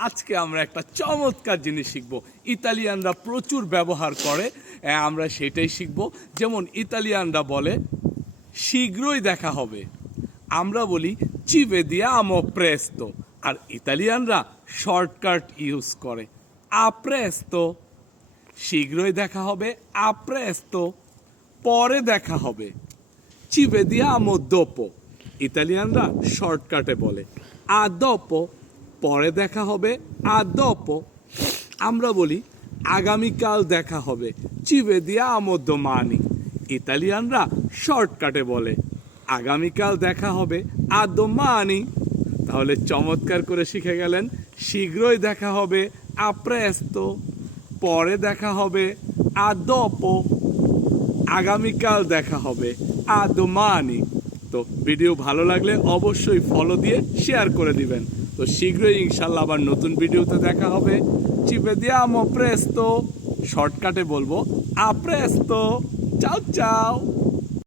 আজকে আমরা একটা চমৎকার জিনিস শিখব। ইতালিয়ানরা প্রচুর ব্যবহার করে আমরা সেটাই শিখব। যেমন ইতালিয়ানরা বলে, শীঘ্রই দেখা হবে। আমরা বলি চিবে দিয়া আমো প্রেস্তো আর ইতালিয়ানরা শর্টকাট ইউজ করে আপ্রেস্তো শীঘ্রই দেখা হবে। আপ্রেস্তো পরে দেখা হবে। Ci vediamo দোপো ইতালিয়ানরা শর্টকাটে বলে আ dopo পরে দেখা হবে আ dopo আমরা বলি আগামীকাল দেখা হবে ci vediamo domani ইতালিয়ানরা শর্টকাটে বলে, আগামীকাল দেখা হবে আ domani তাহলে চমৎকার করে শিখে গেলেন, শীঘ্রই দেখা হবে আ presto পরে দেখা হবে আ dopo আগামীকাল দেখা হবে আদমানি তো ভিডিও ভালো লাগলে অবশ্যই ফলো দিয়ে শেয়ার করে দিবেন। তো শীঘ্রই ইনশাল্লাহ আবার নতুন ভিডিওতে দেখা হবে। চিপে দিয়ামো প্রেস্তো শর্টকাটে বলব আপ্রেস্ত প্রেস্তো চাও চাও।